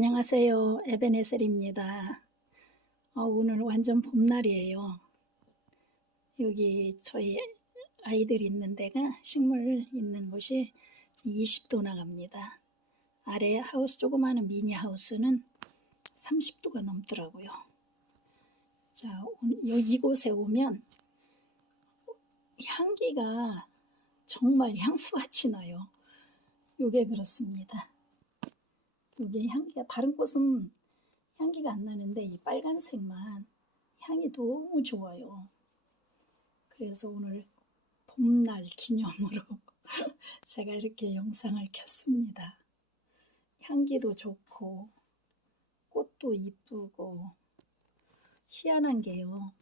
안녕하세요. 에베네셀입니다. 어, 오늘 완전 봄날이에요. 여기 저희 아이들 있는 데가 식물 있는 곳이 20도 나갑니다. 아래 하우스 조그마한 미니 하우스는 30도가 넘더라고요. 자, 이곳에 오면 향기가 정말 향수같이 나요. 요게 그렇습니다. 이게 향기가 다른 곳은 향기가 안 나는데 이 빨간색만 향이 너무 좋아요. 그래서 오늘 봄날 기념으로 제가 이렇게 영상을 켰습니다. 향기도 좋고 꽃도 이쁘고 희한한 게요.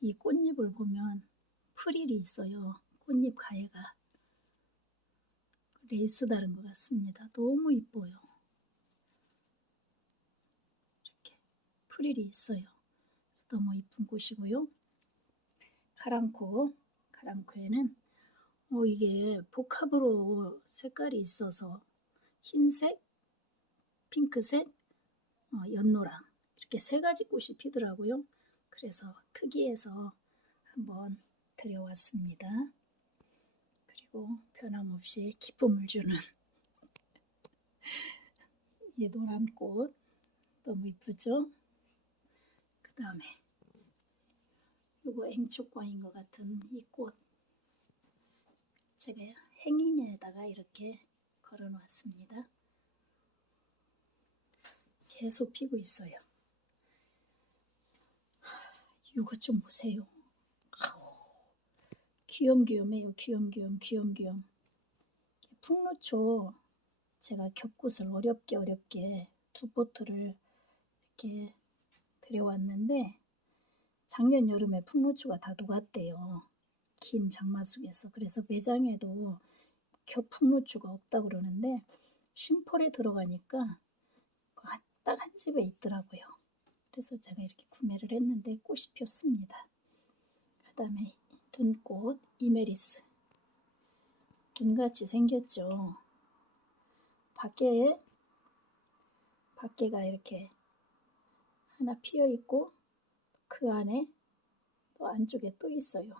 이 꽃잎을 보면 프릴이 있어요. 꽃잎 가해가. 레이스 다른 것 같습니다. 너무 이뻐요. 이렇게 프릴이 있어요. 너무 이쁜 꽃이고요. 카랑코, 카랑코에는 어, 이게 복합으로 색깔이 있어서 흰색, 핑크색, 어, 연노랑 이렇게 세 가지 꽃이 피더라고요. 그래서 특이해서 한번 데려왔습니다. 그리고 변함없이 기쁨을 주는 이 노란 꽃 너무 이쁘죠? 그 다음에 이거 앵초과인 것 같은 이 꽃 제가 행잉에다가 이렇게 걸어 놨습니다. 계속 피고 있어요. 이거 좀 보세요. 귀염귀염해요. 귀염귀염, 귀염귀염. 풍로초 제가 겹꽃을 어렵게 어렵게 두 포트를 이렇게 들여왔는데 작년 여름에 풍로초가 다 녹았대요. 긴 장마 속에서. 그래서 매장에도 겹 풍로초가 없다 그러는데 심폴에 들어가니까 딱 한 집에 있더라고요. 그래서 제가 이렇게 구매를 했는데 꽃이 폈습니다. 그 다음에 눈꽃 이메리스 눈같이 생겼죠. 밖에 밖에가 이렇게 하나 피어 있고 그 안에 또 안쪽에 또 있어요.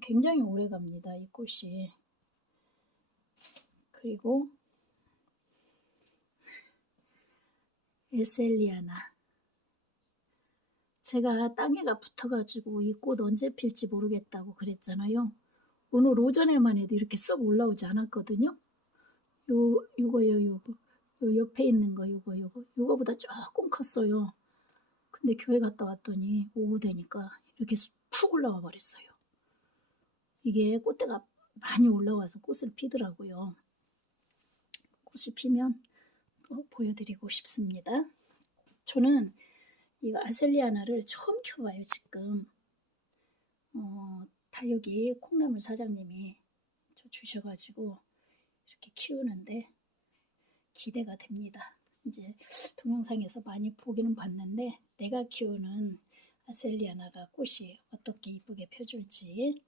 굉장히 오래 갑니다. 이 꽃이. 그리고 에셀리아나 제가 땅에가 붙어가지고 이 꽃 언제 필지 모르겠다고 그랬잖아요. 오늘 오전에만 해도 이렇게 쏙 올라오지 않았거든요. 요, 요거요, 요거. 요 옆에 있는 거, 요거, 요거. 요거보다 조금 컸어요. 근데 교회 갔다 왔더니 오후 되니까 이렇게 푹 올라와 버렸어요. 이게 꽃대가 많이 올라와서 꽃을 피더라고요. 꽃이 피면 또 보여드리고 싶습니다. 저는 이거 아셀리아나를 처음 켜봐요, 지금. 어, 다육이 콩나물 사장님이 저 주셔가지고 이렇게 키우는데 기대가 됩니다. 이제 동영상에서 많이 보기는 봤는데 내가 키우는 아셀리아나가 꽃이 어떻게 이쁘게 펴줄지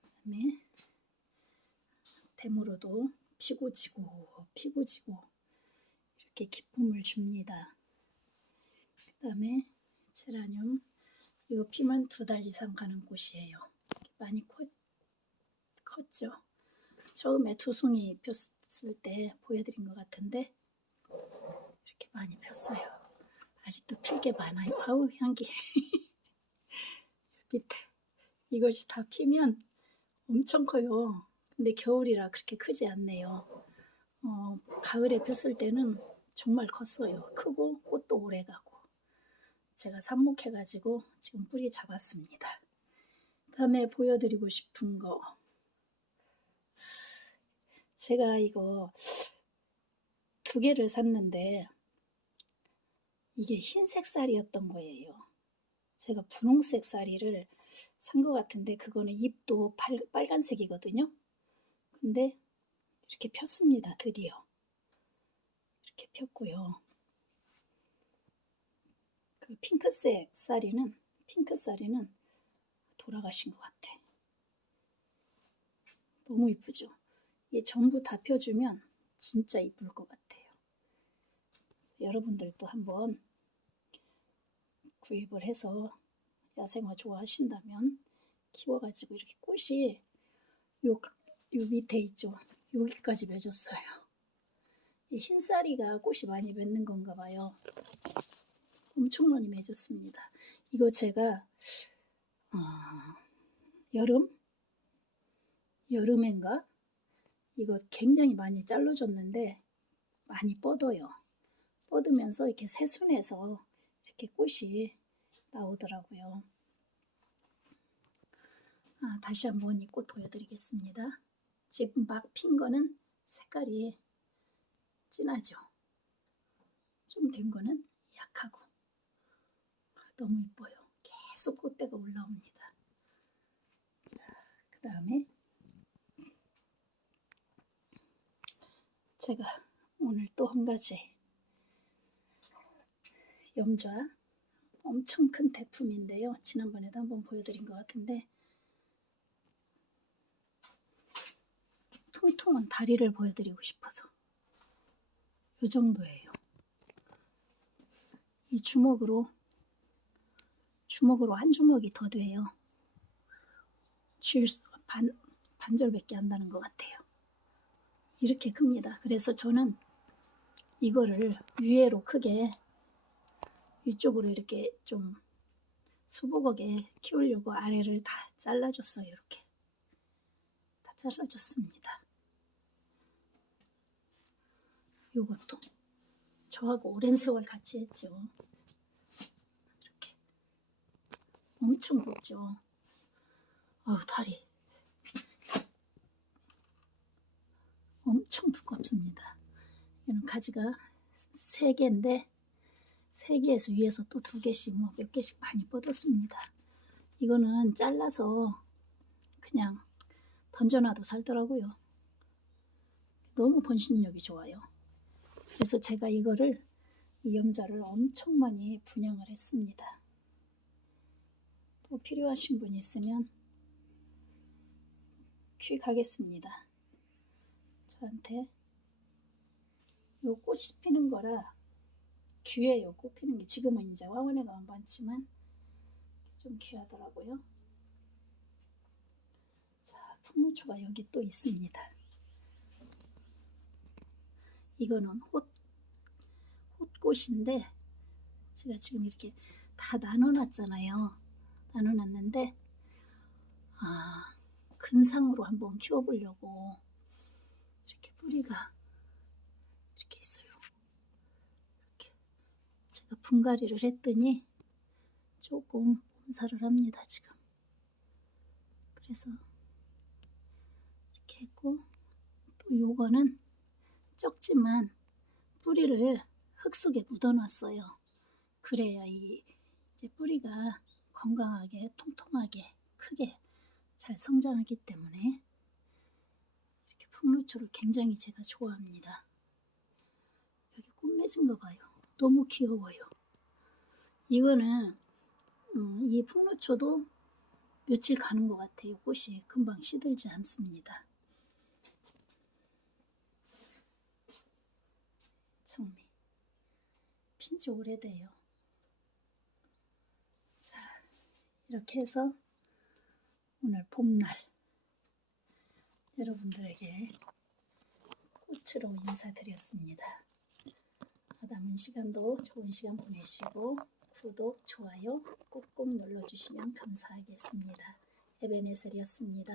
그다음에 데모로도 피고 지고 피고 지고 이렇게 기쁨을 줍니다. 그 다음에 제라늄 이거 피면 두달 이상 가는 꽃이에요. 많이 컸, 컸죠. 처음에 두 송이 폈을 때 보여드린 것 같은데 이렇게 많이 폈어요. 아직도 필 게 많아요. 아우 향기. 밑에 이것이 다 피면 엄청 커요. 근데 겨울이라 그렇게 크지 않네요. 어, 가을에 폈을 때는 정말 컸어요. 크고 꽃도 오래 가고. 제가 삽목해가지고 지금 뿌리 잡았습니다. 다음에 보여드리고 싶은 거. 제가 이거 두 개를 샀는데 이게 흰색 쌀이었던 거예요. 제가 분홍색 쌀이를 산 것 같은데 그거는 잎도 빨, 빨간색이거든요. 근데 이렇게 폈습니다. 드디어. 이렇게 폈고요. 그 핑크색 쌀이는 핑크 쌀이는 돌아가신 것 같아. 너무 이쁘죠? 이게 전부 다 펴주면 진짜 이쁠 것 같아요. 여러분들도 한번 구입을 해서 야생화 좋아하신다면 키워가지고 이렇게 꽃이 요, 요 밑에 있죠. 여기까지 맺었어요. 이 흰쌀이가 꽃이 많이 맺는 건가 봐요. 엄청 많이 맺었습니다. 이거 제가 어, 여름 여름엔가 이거 굉장히 많이 잘라줬는데 많이 뻗어요. 뻗으면서 이렇게 새순에서 이렇게 꽃이 나오더라고요. 아, 다시 한번 이 꽃 보여드리겠습니다. 지금 막 핀 거는 색깔이 진하죠. 좀 된 거는 약하고 너무 이뻐요. 계속 꽃대가 올라옵니다. 자, 그 다음에 제가 오늘 또 한 가지 염좌 엄청 큰 대품인데요. 지난번에도 한번 보여드린 것 같은데 통통한 다리를 보여드리고 싶어서 이 정도예요. 이 주먹으로 주먹으로 한 주먹이 더 돼요. 쥘반 반절밖에 한다는 것 같아요. 이렇게 큽니다. 그래서 저는 이거를 위에로 크게 이쪽으로 이렇게 좀 수북하게 키우려고 아래를 다 잘라줬어요. 이렇게 다 잘라줬습니다. 요것도 저하고 오랜 세월 같이 했죠. 이렇게 엄청 굵죠. 아우 다리 엄청 두껍습니다. 이는 가지가 세 개인데 세 개에서 위에서 또 두 개씩 뭐 몇 개씩 많이 뻗었습니다. 이거는 잘라서 그냥 던져놔도 살더라고요. 너무 번식력이 좋아요. 그래서 제가 이거를 이 염자를 엄청 많이 분양을 했습니다. 또 필요하신 분 있으면 취하겠습니다. 저한테 요 꽃이 피는 거라 귀해요. 꽃 피는 게 지금은 이제 화원에가 안 많지만 좀 귀하더라고요. 자, 풍무초가 여기 또 있습니다. 이거는 꽃, 꽃꽃인데 제가 지금 이렇게 다 나눠놨잖아요. 나눠놨는데 아 근상으로 한번 키워보려고 이렇게 뿌리가 이렇게 있어요. 이렇게 제가 분갈이를 했더니 조금 몸살을 합니다 지금. 그래서 이렇게 했고 또 요거는 적지만 뿌리를 흙 속에 묻어놨어요. 그래야 이 이제 뿌리가 건강하게 통통하게 크게 잘 성장하기 때문에 이렇게 풍류초를 굉장히 제가 좋아합니다. 여기 꽃 맺은 거 봐요. 너무 귀여워요. 이거는 음, 이 풍류초도 며칠 가는 것 같아요. 꽃이 금방 시들지 않습니다. 청미 핀지 오래돼요. 자 이렇게 해서 오늘 봄날 여러분들에게 꽃으로 인사드렸습니다. 남은 시간도 좋은 시간 보내시고 구독, 좋아요 꼭꼭 눌러주시면 감사하겠습니다. 에베네셀이었습니다.